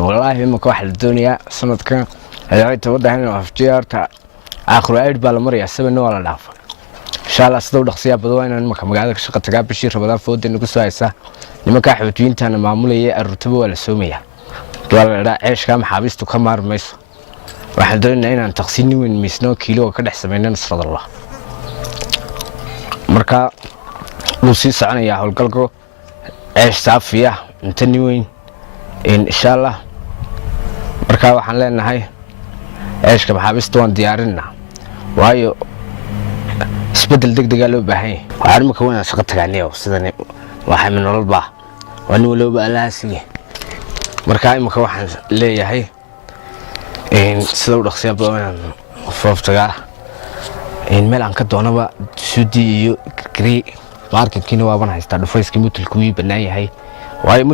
والله ما كواحد الدنيا سنة كان هذا توضح إنه في جيرتا آخر عيد بالمريا سبب ولا العفو إن شاء الله صدق دخسيا بدوين أنا مكان مقعدك شقة تقابل شيء رمضان فود إنه قصة إسا لما كان حبتوين تانا معمولية الرتبة ولا السومية ولا لا عيش كام حابستو كم مار ميسو واحد دون إن تقسيني من ميسنو كيلو كده حسبنا نصر الله مركا لوسيس عنا يا هول قلقو عيش صافية انتني وين إن شاء الله مركا وحن لنا هاي عيش كم حابستو عن ديارنا وهاي isbedel degdeg ah loo baahan yahay waxaan markaa weyn shaqo tagaaniyo sidaan waxay min nolol baa waan walow alaasiga markaa imika waxaan leeyahay sida u dhaqsiya badan fooftaga meel aan ka doonaba sudi iyo gri marketkiina waa ban haystaa dhufayskii mutilku ii banaan yahay waayo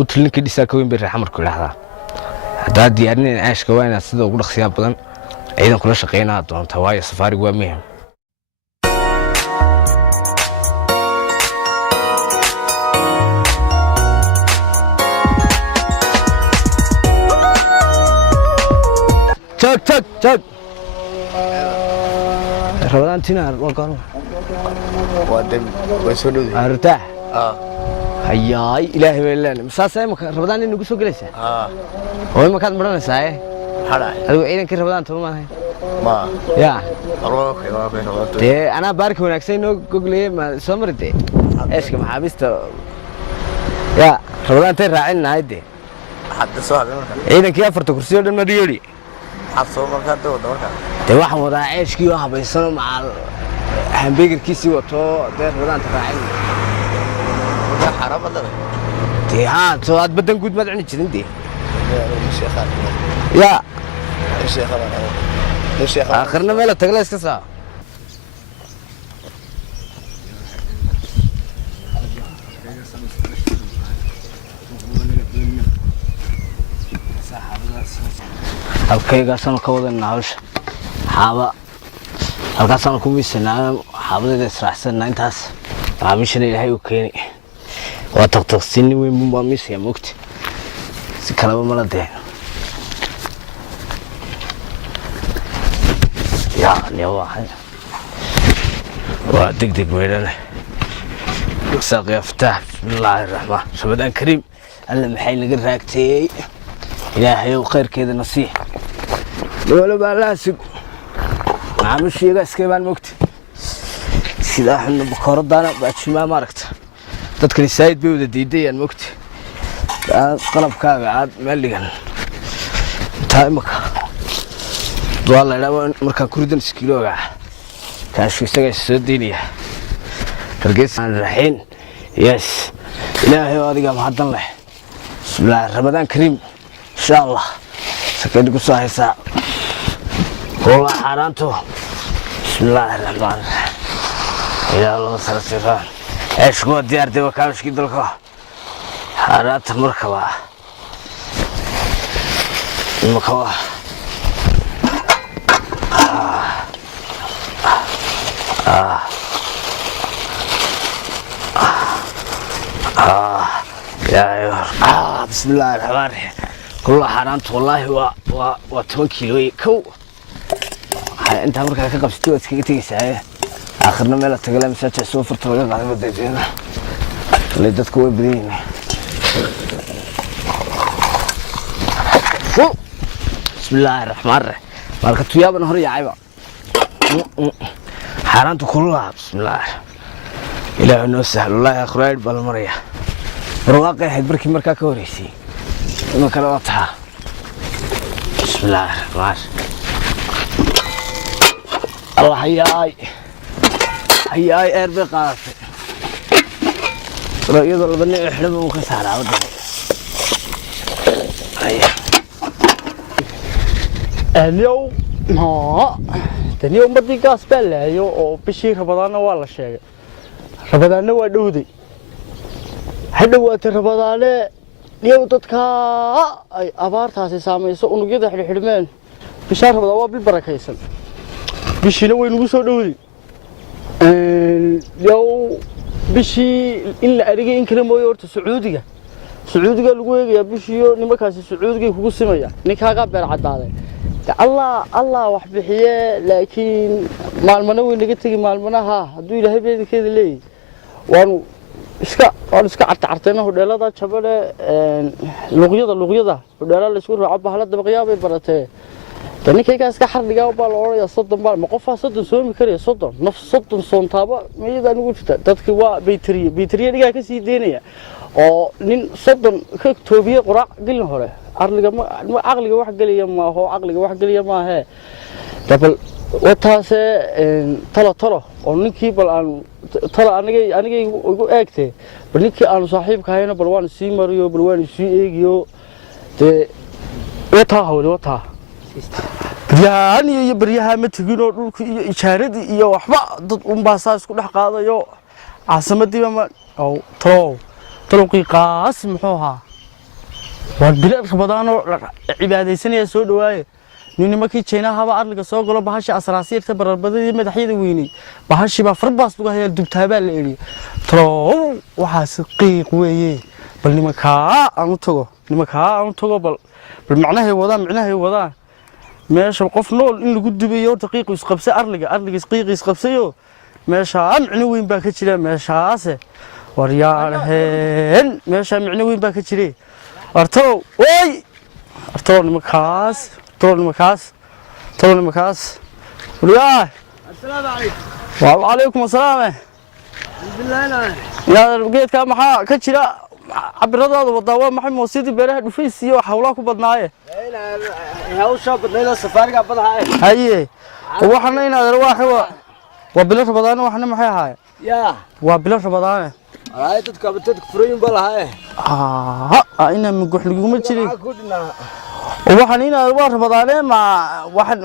mutilka dhisaa ka weyn bay raxmarku ilaahdaan hadaa diyaarineen aashka waa sida ugu dhaqsiya badan ciidan kula shaqeynaa doonta waayo safaarigu waa muhiim تك رمضان تنار وقالوا وادم ويسولودي ارتاح هياي الهي بالله مساسه رمضان انو سو غليسه وين ما كان مرنسا حدا ادو ciidanka رمضان tuma ما يا روح يا بين رمضان انا بارك wanaagsan oo gogley ma soo martay eeska maxaabista يا رمضان tay raacinayde حد soo hadal ciidankii afarta kursi oo dhan ma dhiyori حصو markaa dawada markaa de waxaan wadaa ceeshkii oo habaysan macal hamburgerkiisii wato deer wadaan raacin waxa xarabada de haa soo aad badan guud madcini jirin de sheekhan ya sheekhan aakhirna meel tagla iska saa halkaygaasaan ka wadanaa hawsha xaaba halkaasaan ku miisanaa xaabadeeda israacsanaa intaas macaamiishana ilaahay u keenay waa taqtaqsiini weyn baa miisaya moogta si kalaba mala dee yaa niwaahay waa degdeg weydhane saaq yaa fataax bismillaahi raxmaan ramadaan kariim alla maxay naga raagtay ilaahayow khayrkeeda nasiix لولا بالاسق عامل شيء اسكيبان موقت سيدا احنا بكوردانا باتشما ماركت dadkani saayid bay wada diidayaan moogta qalabkaaga aad meeligan taimaka wala ilaa marka kuridan iskilooga kaashu isaga soo diinaya fargeesan raxiin yes ilaahay adiga ma hadan leh bismillaahi ramadaan kariim insha Allah sakaydu ku soo haysaa والله حرانته بسم الله الرحمن الرحيم يا الله صل وسلم ايش قوه ديار دي وكانش كيدلكو حرات مركبه المكوه يا بسم الله الرحمن الرحيم كل حرانته والله و 8 كيلو كو انت مركا ka qabsatay waad iskaga tagaysaa aakhirna meel tagala masaajid soo furto laga qaaday badeena le dadku way badiyeen bismillahir rahmanir rahim marka tuyaaban hor yaayba xaraantu kullaa bismillah ilaahu noo sahlo allah akhrayd bal maraya barwaaqay hayd barkii markaa ka horeysay ma kala wataa bismillahir rahmanir الله هياي اربي قافي رأيض البني احلبه وكسار عودة اليوم اليوم بدي قاس بلا يو بشي رمضان ولا شيء رمضان ودودي حد وقت رمضان اليوم تدكا اي ابارتاسي ساميسو unugyada xidhxidhmeen bisha ramadan waa bil barakaysan bishina way nagu soo dhawday yow bishii in la arigay in kala mooyo horta Sacuudiga sacuudiga lagu eegayaa bishiyo nimankaasi sacuudigay kugu simaya ninkaaga beer cadaaday allah wax bixiye laakiin maalmana way naga tagi maalmanaha hadduu ilaahay beedkeeda leeyahay waan iska cartayna hodheelada jabane luqyada hodheelada la isku raaco bahla dabaqyaabay baratee ninkayga iska xardhigaa baa la oranayaa 30 baa ma qofaa 30 soomi karaya 30 naf 30 soontaaba meeyada ugu jirta dadkii waa baytariye dhigaa ka sii deynaya oo nin 30 ka toobiye quraac gelin hore aqliga wax galiya ma aho aqliga wax galiya ma ahe dabal wataase talo oo ninkii bal aan talo aniga igu eegtay bal ninkii aan saaxiibka hayno bal waan sii mariyo bal waan sii eegiyo de wata بريان يا بريها متجينو دولك iyo ijaaradii iyo waxba dad un baasaa isku dhax qaadayo caasimadii ma oo taloqii qaas muxuu ahaa war bilad rabadaan oo cibaadeysanaya soo dhawaaye ninkii China arliga soo galo bahashi asraasiirta bararbadii madaxyada weynay bahashi baa farbaas uga hayay dubtaaba la eeriyo waxa qiiq weeye bal nimanka aan tago bal macnaheedu wadaan meesha qof nool in lagu dubayo daqiiq isqabsay arliga isqiiq isqabsayo meesha amcni weyn baa ka jira meeshaas waryaarheen meesha amcni weyn baa ka jiray arto nimakaas waliyaa assalaamu alaykum wa alaykum assalaam yaa geedka maxaa ka jira cabiradaada wadaa maxay moosidi beeraha dhufays iyo hawlaha ku badnaaye hawsha badnayda safaariga badaha haye waxana inaad waa bilash badana waxna maxay ahaay waa bilash badana ay dadka furooyin balahay ina miguxliguma jirin waxana inaad badane ma waxan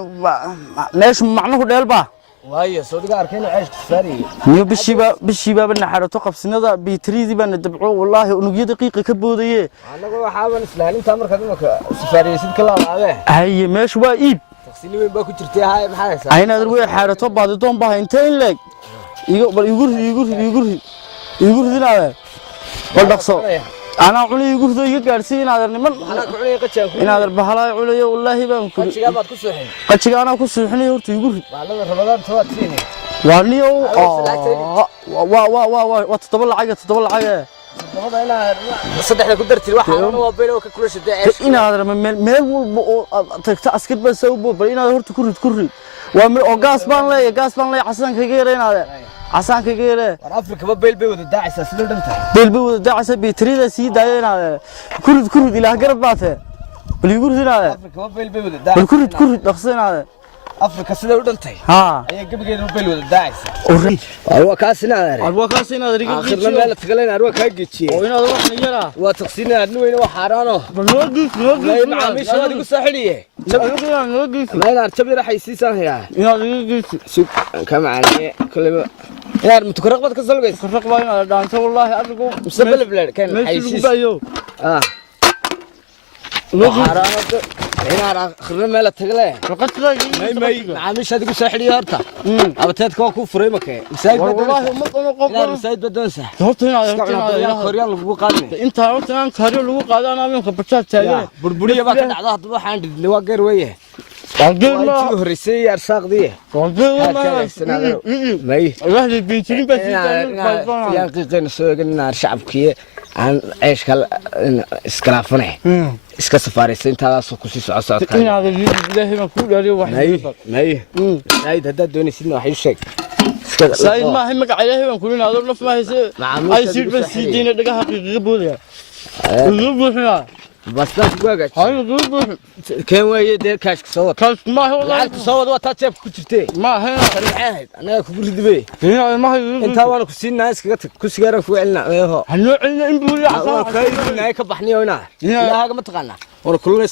meesha macnuhu dheelba waayo soo dhiga arkeen ceeshka safaari niyo bishiba bana xarato qabsinada bitriidi bana dabco wallahi unugyada qiiqa ka boodaye anaga waxaan islaalinta markaad imaka safaariysid kala laabay haye meesha waa iib taqsiin weyn baa ku jirtay hay maxay haysaa ayna way xarato baadidoon baa intee in leeg igu ridinaawe wal dhaqso ana cunay igu rido iga gaarsiin niman ana ku cunay qajaan inaad bahalay culayo wallahi baan ku qajiga ana ku suuxinay horta igu rid waalada rabadaan tawaadsiin waa niyo waa todoba lacag saddexda ku dartii waxa waa beelo ka kulashada inaad meel walba oo tagta askar baa soo boob inaad horta ku rid waa oo gaas baan leeyahay xasan kaga yeeraynaade عسان كجيره. أفريقيا ما بيل بيود الداعس أصلاً دمتها. بيل بيود الداعس بيتريد سيد داينا كرد إلى قرب باته. باليقول هنا. أفريقيا ما بيل بيود الداعس. بالكرد نقصنا هذا. أفريقيا أصلاً دمتها. ها. أيه قبل كده بيل بيود الداعس. أوري. أروى كاسنا هذا. أروى كاسنا هذا. آخرنا ما لا تقلنا أروى كاجي شيء. وين هذا واحد نجرا. وتقصينا نوين وحرانه. نوقف. لا معاميش هذا يقول ساحلية. نوقف. لا لا تبي راح يسيسان هي. نوقف. سوق كم عليه كل يا متكرق بس كسل بس. كرق باين دانس والله أرجو. مستقبل بلاد كان حيسيس. وحرانه. هنا آخرنا ما لا تقلنا. فقط لا. معاميش هذا يقول ساحلية هرتا. أبتدأ كوكو فريمك. والله ما لا مساعد بدنسه. هنا خريان لو قادمه. أنت عرفت أنا خريان لو قادم أنا من خبرتها تاجر. بربرية بقى دعوة تروح عند اللي واقر ويه. قال ما. هرسية أرساق دي. قال ما. ماي. الله بيتري بس. يا قيقين سوق النار شعب كيه عن عيش كلا إسكلافنه. إسكسفاريسين ترى سكوسي سعسات. إن هذا اللي ما كل هذا واحد. ماي. هاي ده دوني سنة حيشك. سايد ما همك عليه وكلنا هذول نف ما يصير. أي يصير بس يدينا دقة حقيقة بودها. غبوحنا. بس ناس بقى. هاي غبوح. كم ويا ده كاش صوت. كاش ما هو والله. صوت وتاتيب كتير. ما هنا. العهد أنا كبر دبي. هنا ما هي. أنت وانا كسين ناس كسيجارة فوقنا إيه. هنوعنا إنبولي عصام. كاين هيك بحني هنا. لا هذا ما تقلنا. وانا كلنا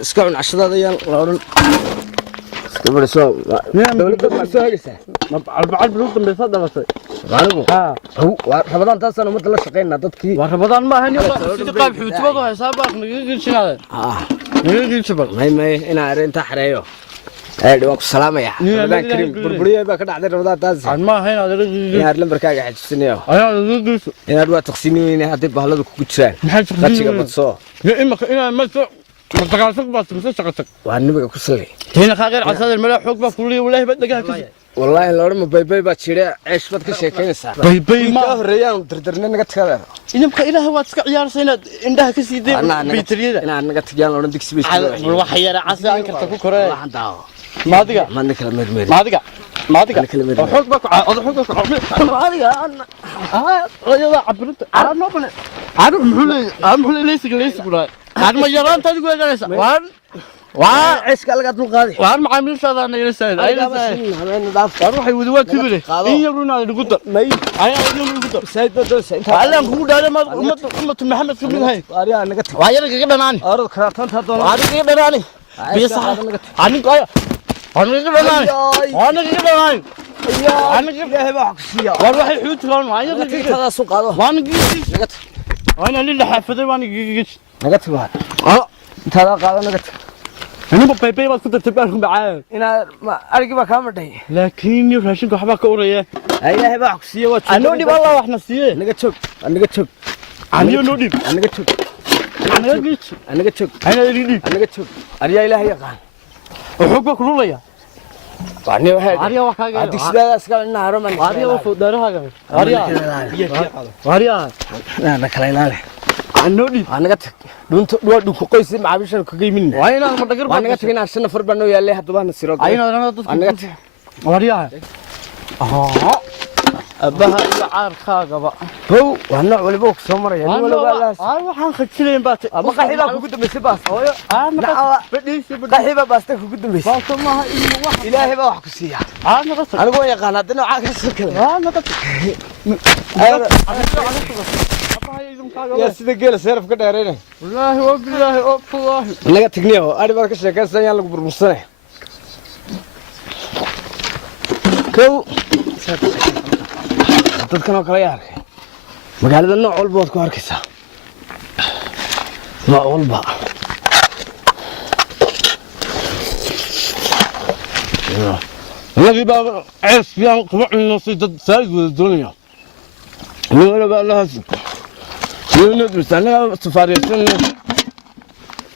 اسكبنا 10 دقايق. كبر سو. دولة كبر سو هيسه. ما 4 بلوط بيصدق بس. غالبا. هو رمضان تاسنا مثل شقينا دتكي. ورمضان ما هني قاب حوتبه حساب اخ نقول شنو هذا. نقول شبل. ما انا ارين تحريو. waan ku salaamaya Ramadan Kareem burburiyo baa ka dhacday Ramadan taas aan ma ahayn aad inaad lambarkaaga xajisanayo inaad waa taqsiinayeen hadii bahladu ku jiraan qajiga badso inaad martaqaasad baad tumsa shaqatag waa nimaga ku salay هنا خاغير عساد الملاح حق بقول لي والله بدك كذا والله لو ما باي باي جيره عيش بد كشيكينسا باي ما هريان دردرنا naga tagada inamka ilaahay waad iska ciyaaraysaa indhaha ka sii deeyo biitriyada inaan naga tagaan oo digsi bay bal wax yar casaan karta ku korey waxaan daawo maadiga kala meermeer maadiga xog baa maadiga ayada cabirta aan noo bale aan muxuu leeyahay aan ma yaraan taad ku eeganaysa waan iska laga dul qaadi waan macaamiishaada aan yeelasay waxay wadawaa kibire in yaruna ugu dar ayaa ugu dar sayid doos inta aan kugu dhaaray ma ummatu maxamed kamid hay ariya naga tag waa yar kaga dhanaani arad karaatanta doon ari kaga dhanaani biisa anin qaya anin kaga dhanaani anin kaga dhanaani anin ilaahay baa ku siiya war waxay xuut kaan waa yar kaga soo qaado waan giisi naga tag waan la xafaday waan giisi naga tag inta qaado naga tag أنا ببيبي ما كنت تبارك معاه. أنا ما أرجع بكامل ده. لكن يرهشين كحبا كورية. أيه هبا عكسية وتشوف. أنا ودي والله وإحنا سيء. أنا قتشوف. أنا قتشوف. أنا نودي. أنا قتشوف. أنا قتشوف. أنا قتشوف. أنا ريدي. أنا قتشوف. أريا إلهي يقان. وحبك كلوليا. أريا واحد. أريا واحد. أديك سبعة أسكال النهار من. أريا وفوق دارها كمان. أريا. أريا. أنا كلاينالي. نودي. أنا قتشوف. دون كويس مع بيشان كقيمين. وين أنا متذكر. وأنا قتشوف هنا عشان نفر بنو يالله هتبان السيرة. أنا قتشوف. أريا. أبها العار خاقة هو وهنا على بوك سمرة يعني ولا بلاش. waxaan khajilay baat. ama qaxiba ku gudbay baas. qaxiba baas ku gudbay. baas ma wax ilaahay baa wax ku siiya. ana qasab. anigu yaqaan hadana waxa ka soo kale. ana qasab. ya sida geel seeraf ka dheereynay. wallahi wa billahi wa wallahi. naga tagniyo ari baa ka sheekaysan yaan lagu burbursanay. kow dadkan oo kale yaar magaalada nooc walba waad ku arkaysaa nooc walba الذي بقى عيش فيها قبع النصي ضد سايق الدنيا ولا بقى لها ندرس انا سفاريتين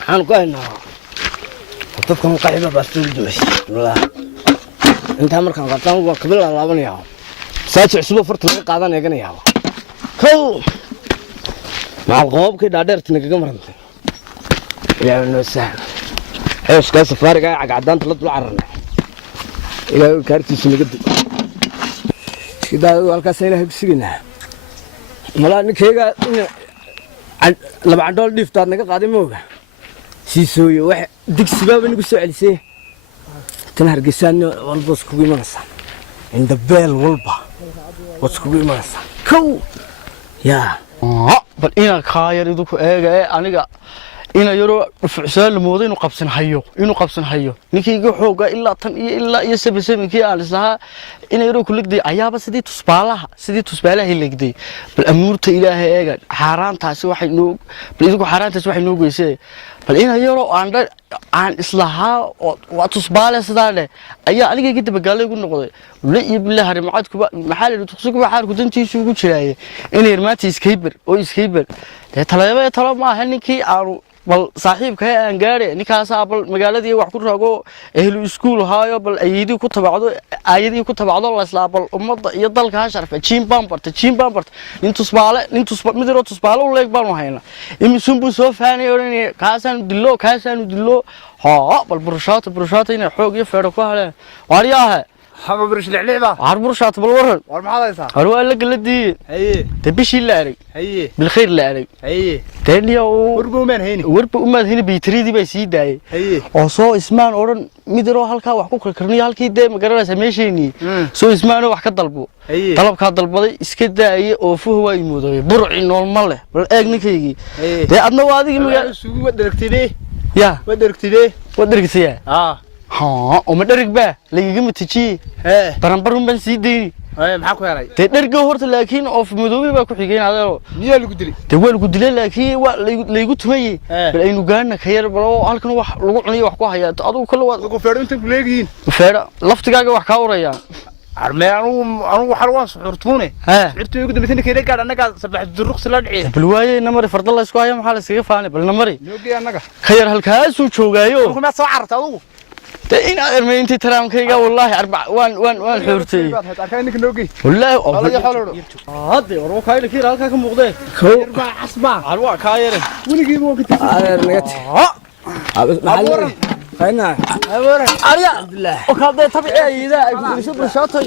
waxaan ku haynaa dadkan qaxiba baa soo duway wallah inta markaan qabtaan waa kabil laabanaya saaci cusub farta laga qaadan eeganaya kow maal qoobkii dhaadheertana kaga marantay ilaahay noo sahal eeska safaariga ay cagcadaanta la dul cararnay ilaahay kaartiisa naga dib sidaa halkaas ilaahay ku siginaa mala ninkayga laba cadhool dhiftaad naga qaaday mooga siisooyo wax digsibaaba nagu soo celisay tan hargeysaan walba isku imanaysa inda beel walba wasku imanaysa kow yaa bal ina kaayar idinku eega aniga ina yaro fucsaan mooday inuu qabsan hayo ninkii xooga ilaa tan iyo ilaa iyo sababkii aan islaha ina yaro kuligday ayaaba sidii tusbaalaha ligday bal amuurta ilaahay eega xaraantaasi waxay noo geysay bal ina yaro aan islaha waa tusbaale sidaale ayaa aniga ka dabagaalay ugu noqday la iiblaha rimaad kuba maxaa la tuqsigu waxa ku dantiisu ugu jiray in yarmaati iskayber talo ma aha ninkii aanu bal saaxiibka aan gaaray ninkaas bal magaaladii wax ku raago ehlu iskuul haayo bal ayidii ku tabacdo la isla bal umada iyo dalka sharfa jiin bambarta nin tusbaale midiro tusbaale u leeg baan hayna imisun buu soo faanay oranay kaasaan dilo bal burshaato inay xoog iyo feero ku haleen wariyaha حبا برش لعليبه عربرشات بالورن والمحاضيسا هو قال لك الذي هي تبيش اللي عليك هي بالخير اللي عليك هي تاني وربو مان هيني بيتريدي بي سي داي هي oo soo ismaan oran midiro halka wax ku karkarniyo halkii de magaranaysa meesheenii soo ismaan wax ka dalbo dalabka dalbaday iska daayay oo fuhu way muday burci normal leh bal eeg ninkaygi de adna waa adiga magaal suugu wadaragtidee ya wadaragtidee oo ma dharig ba laga mataji baranbarun ban sii deeyay maxaa ku helay dee dherga horta laakiin oo madoobe baa ku xigeen adeero miyaa lagu dilay dee waa lagu dilay laakiin waa laygu tumayey bal aynu gaana ka yar bal oo halkan wax lagu cuniyo wax ku haya adigu kale waa ugu feedho inta ku leegihiin feedha laftigaaga wax ka urayaan armee anigu waxa waa suxurtuune suxurtu ugu dambeysay keenay gaar anaga sabax duruqsi la dhicay bal waaye namari farda la isku haya maxaa la iskaga faanay bal namari noogay anaga ka yar halkaas uu joogaayo kuma soo cararta adigu إن أرمينتي ترام كيجا والله أربع وان حورتي أركانك نوجي والله الله يحلو هذي وروح هاي الكير هالك كم مقدر يربع عصبة عروق كاير ولقي مو كنت نقت محل هنا أريا عبد الله وكذا طبيعي إذا يقول شوف الشاطئ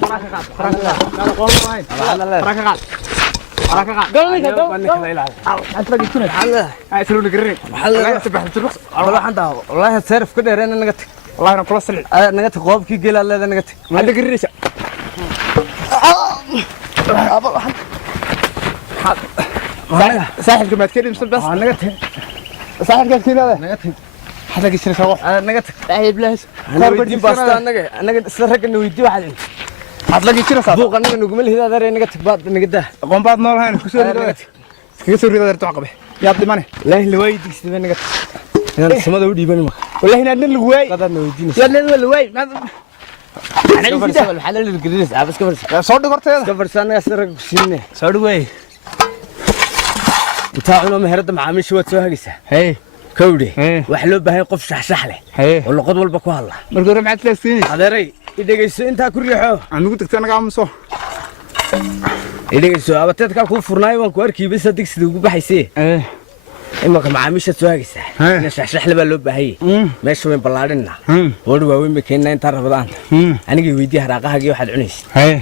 قال لي أتلاقي كنا محل أتلون قريب محل تبع الرخص والله عندها والله تصرف كده رينا نقت والله أنا كل سنة نقت قواب كي قيل الله نقت عندك الريشة ساحل كما تكلم بس نقت ساحل كما تكلم هذا نقت حتى قشنا سوا نقت أي بلاش أنا ودي باستا نقت سرك إنه يدي واحد هتلاقي كنا سوا بوق أنا نقول هذا ذا نقت بعد نقده قوم بعد نور هاي كسور هذا تعقبه يا عبد المانع لا اللي وايد يستفيد نقت أنا سما ذا ودي بني ما والله هنا الواي هذا نوديني يا اللي الواي كفر سوى الحلال الجريس عبس كفر صوت قرت هذا كفر سنة سرق سنة صوت واي بتاعنا مهرد مع عامل شو تسوي هجسة هي كودي إيه. وحلو بهاي قف شح له هي والله قد والبكو الله مرقور معك 3 سنين هذا ري إذا جيس أنت كل يحو أنا قلت أنا قام صو إذا جيس أبتدك كأكون فرناي وانكوار كي بس هديك سدوق بحسيه إيه إما كم عامل شو تسوي هجسة إيه. شح له بلو بهاي ماشي وين بلادنا هم ودوا وين مكاننا أنت رفضان أنا جي ويدي هراقة هجي واحد عنيس هي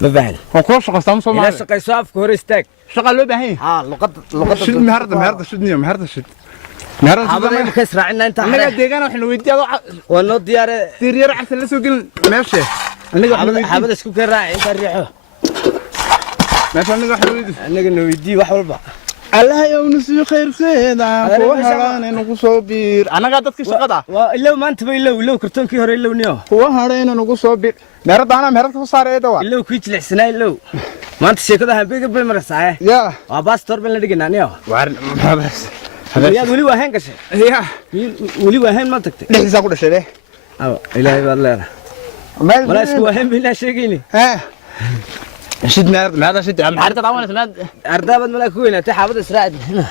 بفعل وكل شغل سام صو إذا شقي صاف كورستك شغل له بهي لقد شد مهرد شد نيوم مهرد شد مهرد هذا ما كسر عنا أنت أنا قاعد ديجان وإحنا ويدي هذا والله ديار تيرير عسل لسه قل ماشي أنا قاعد حابب اسكو كراعي أنت الريحه ماشي أنا قاعد ويدي أنا قلنا ويدي وحول الله يونس خير سيدا وهران إنه صوبير أنا قاعد أتكلم شقدا إلا ما أنت إلا كرتون كي هري إلا ونيو وهران إنه صوبير مهرد أنا مهرد كوسار إيه دوا إلا كويت الحسناء إلا ما أنت شيء كذا هم بيجي بالمرسى يا واباس تربي اللي دقينا نيو وارن بس يا ولي وهين كشه يا ولي وهين ما تكتب ليش زاكو ده أو إلهي بالله ولا اسكو وهين بلا شيء ها شد مهرد هذا شد عم حرت طبعا سمعت أردابت ملاكوين تحافظ إسرائيل هنا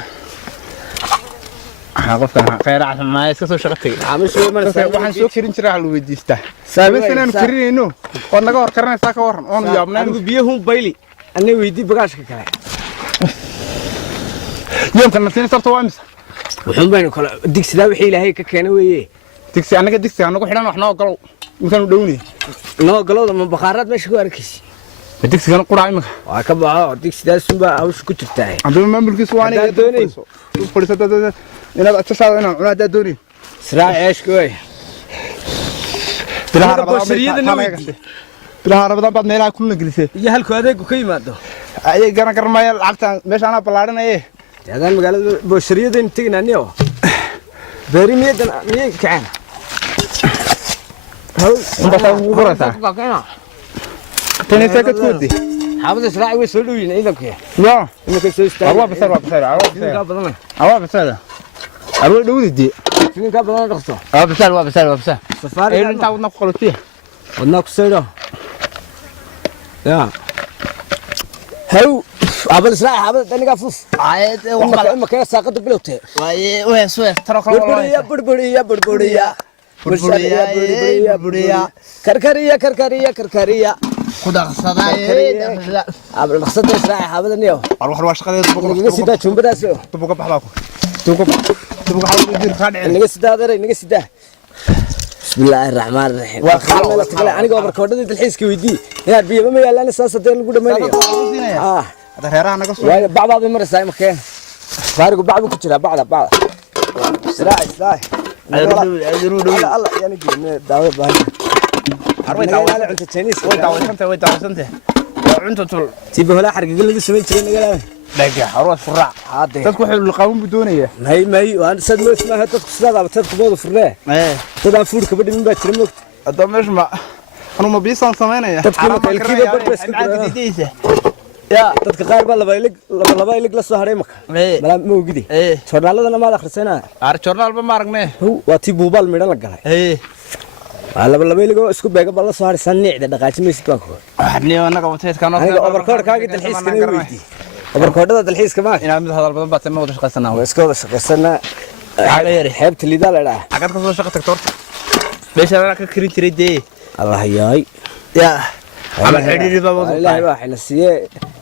قفكنا خير عشان ما يسكسو شقتي عامل شوي من waxaan soo kirin jiray hal weydiista saabinaan kirinayno oo naga hor karanaysa ka waran oo yaabnaan anigu biyuhu bayli anay weydii bagaashka kale yoomkan naftiin sarto waa imisa wuxuu baynu kala digsidaa wixii ilaahay ka keenay weeye digsi anaga digsi anagu xidhan wax noo galow markaan u dhowni noo galowda ma bakhaaraad meesha ku arkaysi digsigan quraa imika waa ka baxo digsidaas unbaa hawsha ku jirtaa abdul mamulkiis waa aniga doonay fadhiisada inaad atashaado inaan cunaa daa doonay israa eeshka wey bilaha rabadaan baad meelaha kulna gelisay iyo halku adeegu ka yimaado ayay garan garmaya lacagtan meesha anaa ballaadhinaye hadaan magaalada booshariyadaynu teginaa niyo beeri miyadan miyay kaceen unbataa ugu qoraysaa tani sakad koodi xaafada israaci way soo dhowyiin ciidanku ya iminka soo istaagay waa basar ka badan awa basar arwa dhowdi ka badan dhaqso waa basar safaari inta wadna ku qalotay wadna ku saydo ya هاو عبد السلاح عبد أنا قافوف عاد وما كان ساقط بلوته وين سويت ترى بربرية بربرية بربرية بربرية بربرية كركرية كركرية كركرية خدا صداي عبد القصد السلاح عبد النيو اروح شقدي نقص سيدا شو بداسو تبقى بحلاكو تبقى حاول يدير خادع نقص سيدا دري نقص سيدا بسم الله الرحمن الرحيم أنا قبل كودة الحين كويدي يا بيه ما يلا أنا ساسة تقول نقول ما هذا هيرا أنا قصو بعض مرة ساي مكان فارق بعض كتير بعض سراي الله يعني جينا داوي بان داوي أنت تشينيس ويداوي أنت طول تبي هلا حرق قل لي سوي تشين قال دقيقة حروس فرع هذا تدخل حلو القوم بدونية ما هي وأنا صدق ما اسمها تدخل صدق تدخل بود فرع تدخل فور كبدي من بيت رمك هذا مش ما أنا ما بيصان سمينا تذكر الكيبة بس يا تذكر بقى لبا يلق لسه هريمك بلا موجودي جورنالنا ما akhrisana journal ba maargne waati buubal midho la galay laba yilgo isku beega bal soo harsan niicda dhaqaajinaysid baa ku waxni anaga wateedkan oo aniga overkoodkaaga dalxiiska inay weydii overkoodada dalxiiska ma inaan mid hadal badan baatay ma wada shaqaysanaa waa iska wada shaqaysanaa xeebta liidaa la dhaha xagad ka soo shaqo tagto beesha ka kirin jiray dee allah yaay ya ama xiriir baa wada ilaahay baa xina siiyay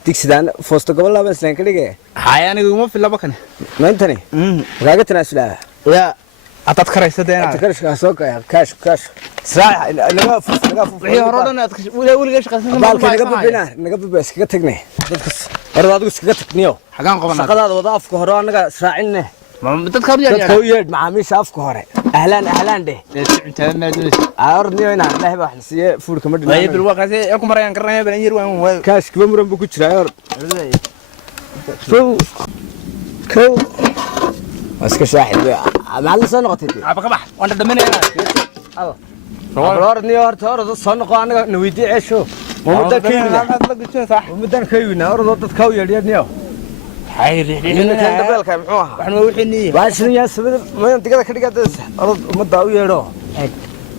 digsidaan foosto gobol laba islaan ka dhigay hayaniga uma filaba kan maantani waaga tanaasulaa ya atad karaysadeen أنت كرش كاسوك يا كاش ساعة نقف وحي هرودنا ولا شقاسنا بالك نقف بس كتقني أرد هذا بس كتقنيو حقان قبنا شقada wadaaf ka hore anaga israacilne dadka dadka u yeed macaamiisha afka hore ahlan dheh inta ma dulis aarniyo inaan ilaahay baa xisiye fuulka ma way dhinaay bil waqti ay ku marayaan karnaa baan yar waan kaash kiba muran buu ku jiraa kow iska shaaxid macallin soo noqotay aba ka bax waan dhamaynayna aroorniyo horta soo noqo anaga nawiidi ceesho mudan kaywina ordo dadka u yeedhiyadniyo hayr beelka muxuu ahaa waxna wixii waashin yaa sabada ma digada ka dhigada orod umada u yeedho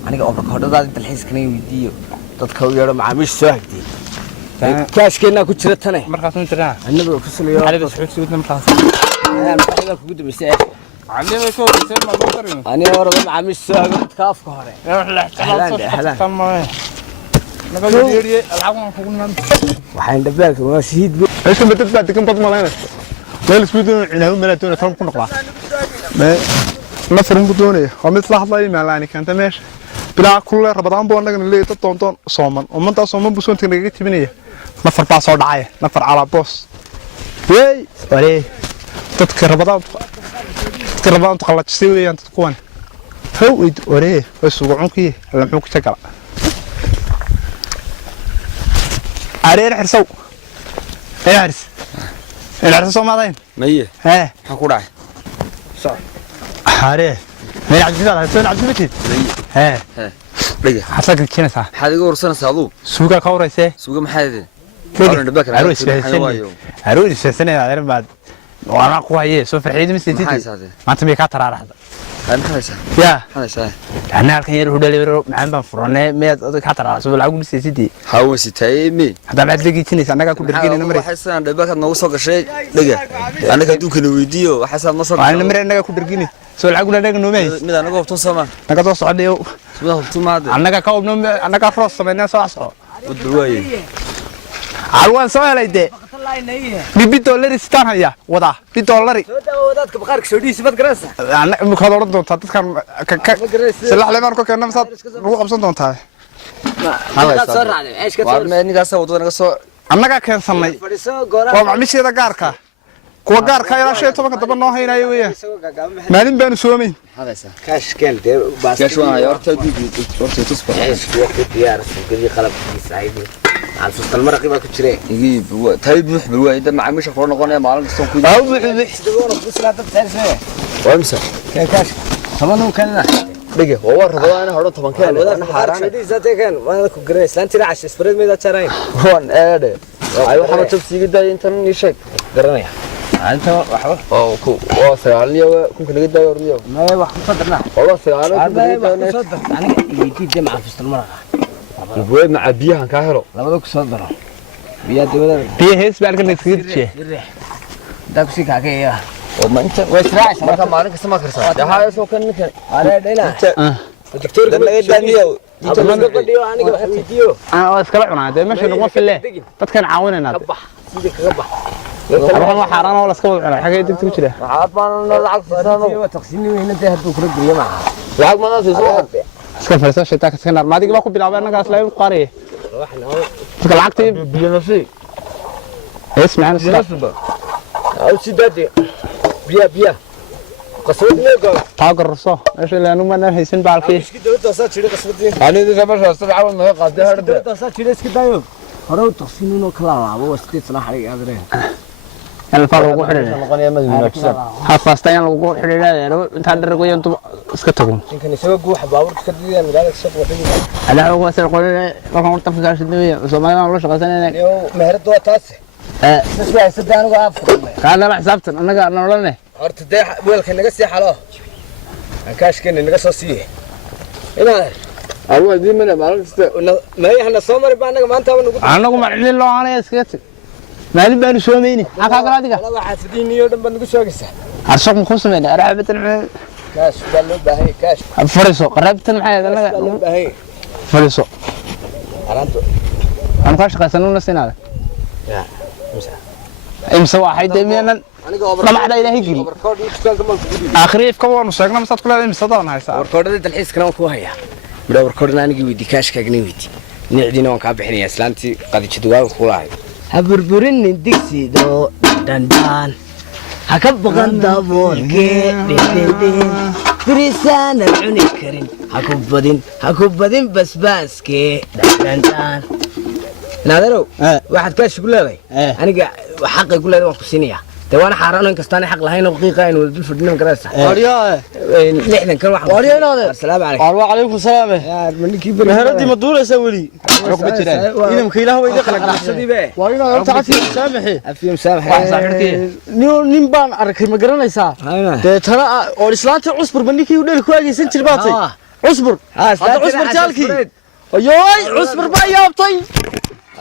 aniga overkoodadaada dalxiiskana weydiiyo dadka u yeedho macaamiisha soo hagtay kaashkeena ku jira tane markaas ma jiraa annaga ku sulayo xalib isxuud suudna markaas maxaa ku gudbisay علمي كوب سير ما بقدرين أنا ورا معامش ساق كاف كهرة وحين دبالك ما شهيد ايش كنت بتبع تكون بطل مالنا لا سويدون عناهم ملاتون ترم كنقلا ما فرن بدوني ومثل لحظه ما لاني كانت ماشي بلا كل رمضان بو انغنا لي تطونتون صومن ومنتا صومن بو سنت نغا تبنيه نفر با سو دعاي نفر على بوس وي ولي تذكر رمضان رمضان تقلت سويان تقوان هو وريه بس وعنكي لمحوك شكل عرير حرسو ايه حرس الحرس ما ضاين مية ها حكوا راح صح عرير ما عجبت هذا عجبتي ها دقيقة حسك الكينة صح هذا يقول رسنا سالو سوقا كوريسه سوق محاذي عروس سنة عرير بعد وانا قوي سو فرحيد مسيتي ما انت ميكا ترى هذا يا انا كان يروح دليرو معان بان فرونه ميد ka tara soo lacag مسيتي hawsi taaymi hada baad leeyihiin anaga ku dirgeen namre waxaan dhabaka nagu soo gashay dhaga anaga dunkana weydiyo waxaan ma soo gashay namre anaga ku dirgeen soo lacag anaga noomay mid anaga waqtan sama anaga soo socday soo waqtan maad anaga ka obno anaga roos sameeyna soo soo wadwaay arwan soo helayde bibi dollar istaan haya wada bi dollar dadka baqarka soo dhiisay bad garaysa ana ma ka oran doontaa dadkan salax leeman ko keenna masad ugu qabsan doontaa hala soo raacday eeshka soo warmeenigaas wadada naga soo annaga keensanay waa macmiisheeda gaarka kuwa gaarka ilaa 15 daba noo haynayo weeyaan maalin baanu soomeyn kaash keen de baas kaash waa horta tusba waqti diyaar gadi qalabkiisa aydi aan soo talmarqi baa ku jiray igii taay buux bilwaayda macaamiisha kor noqonaya maalin kasta ku aw buux sidoo bisla dad taasay wamsa kaash tabanuu kana dhige waa rabadaan hore 10 keen ana xaraan diisate keen waa ku garay islaan tira cash spread meeda jarayn waan eede ay waxa tabsiga intan ni sheeg garanaya anta waxba oo ku oo sagaalniyo ku kaliya dayorniyo ma wax ku sadarna oo sagaalniyo ku sadar aniga iidii ma afistal mara way ma biyahan ka helo labada ku soo daro biya dawada biya hees baalka nagsiirje dabsi ka kaya oo ma inta way israac marka maalin kasta ma karsan yahay soo kan ninkan are dhayna doctor naga daniyo inta ma qadiyo aniga wax weydiyo waa iskala cunaade meesha nagu fille dadkan caawinayna sidii kaga bax waxaan xaraan oo la iska wada cunay xagee degtu jira waxaad baan lacag fiirsano taqsiini weyn inta haduu kula geliyo ma lacag ma soo iska farsa shaytaa ka sanar maadiga ba ku bilaabay anaga aslay u qaariye waxna marka lacagtii biyo nafsi اسمع انا او سيداتي بيا قصودني قال تاجر رصو ايش اللي انا ما هيسن بالكي ايش كده توصل شيء قصودني انا اذا ما شفت عاون ما قاعد هرد توصل شيء اسك دايو هرو تصينو كلا ابو وستي صلاح عليك ادري الفار lagu xiriiray ha faastaan lagu xiriiray inta dhargo inta iska tago ninkan isaga guuxa baabuurka ka diidan magaalada soo wadada ala ugu soo qoray waxaan u tafka shidnay Soomaaliya la shaqaysanayna iyo meherad waa taas isla sadaan uga afka qaal la xisaabtan anaga nololne horta deex weelka naga sii xalo kaashkeena naga soo siiye inaa أروح دي من ما إحنا صومر بانك ما أنت anagu ma cilin loo aanay iska tag maalin baan soomeeyni aka kala diga لا واحد سدين يودن بندق شو قصة arshaq mu khusmeena arabatan كاش قالوا باهي كاش fariiso qarabtan maxay anaga قالوا باهي fariiso أرانتو aan ka shaqaysanuna sinada يا imsa waxay deemiyaan lama xada ilaahay gili وركود يشتغل كمان كودي آخرية في كون وشجنا مسات كلها مصدقنا هاي ساعة وركود ده الحين كلام كوهيا بلا وركود أنا نجي ودي كاش كجني ودي نعدينا وكاب حني أسلانتي قد يشدوا كولاي هبربرين ندكسي دو دندان هكبغن دابول كي فريسان العني كريم هكبدين بس كي دندان نادرو واحد كاش يقول لي أنا حق يقول لي وقت سنية تونا حرانو إنكستاني حق لهينا دقيقة إنه الفيلم فردنا مكرسة waryaa نحن كل واحد waryaa naadeer السلام عليكم وعليكم السلام يا من كبر meheradii ma duulaysaa weli ركبة جيران idamka ilaah way دخلك رحصدي بيه waa inaad horta cafii saamaxi أفيم سامح nin baan arkay ma garanaysaa هاي deetana oo islaanta cusbur ba ninkii u dheli ku ageysan jir baatay cusbur hadda cusbur jaalkii ayooy cusbur baa yaabtay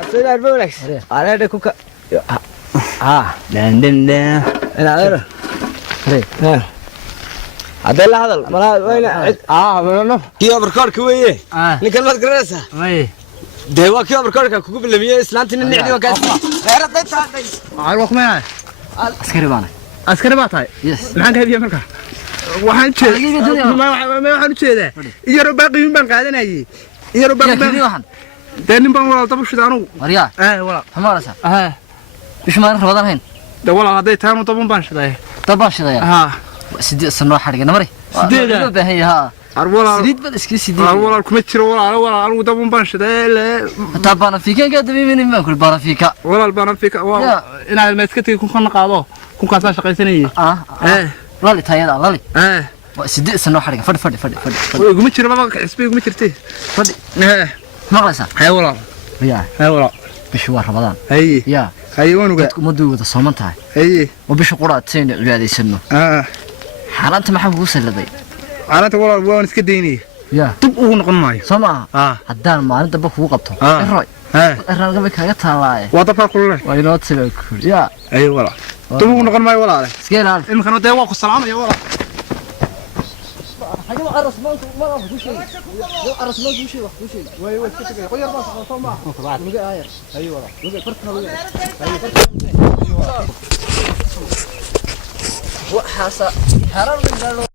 أصير أربعة أنا ده كوكا دن أنا أدرى هذا لا هذا ما وين no كيو بركار كويه نكمل ما تقرأسه ay ده كيو بركار كوكو بالمية إسلامتنا نعدي وكاس غير الضيط هذا ay wax meena askari baan askari baa tahay yes maxaan ka habiyaa marka waxaan waxaan u jeedaa iyaro baaqiyun baan qaadanayay iyaro kidi baaqiyun waxan dee nin baan walaal daba shida anugu waryaa walaal xamaarasa ah bishu maalin rabadan hayn dee walaal hadday taanu daban baan shiday dabaan shidaya ha sidii sano xariga namari Sideed ah? loo baahan yahay ar walaal sidii bad iska sidii walaal kuma jiro walaal anugu daban baan shiday taa baan fiikan ka dabiimin ma kul baan fiika walaal baan fiika inaad ma iska tagi kun kana qaado kun kaasa shaqaysanayay lali tayada lali eh sidii sano xariga fadhi iguma jiro baba xisbi iguma jirtay fadhi maqlaysa hay walaal yaa walaal bishu waa rabadan hay yaa hay wanuga dadku ma duwada sooman tahay hay oo bishu quraatayna cibaadaysano xaalanta maxaa kugu salladay aanata walaal waan iska daynay yaa dib ugu noqon maayo soo maaha haddaan maalin damba kugu qabto eroy eraalgama kaaga taalaaye waa dabka kulule waa inoo taga kul yaa ay walaal dib ugu noqon maayo walaal iska ilaali imkana dee waa ku salaamaya walaal xagee arasmaanku ma aan ku sheegay arasmaanku u sheegay wax ku sheegay way iska tagay qoyar baa soo ma muga aayar ayo wala muga fartna muga ayo waxaasa harar min loo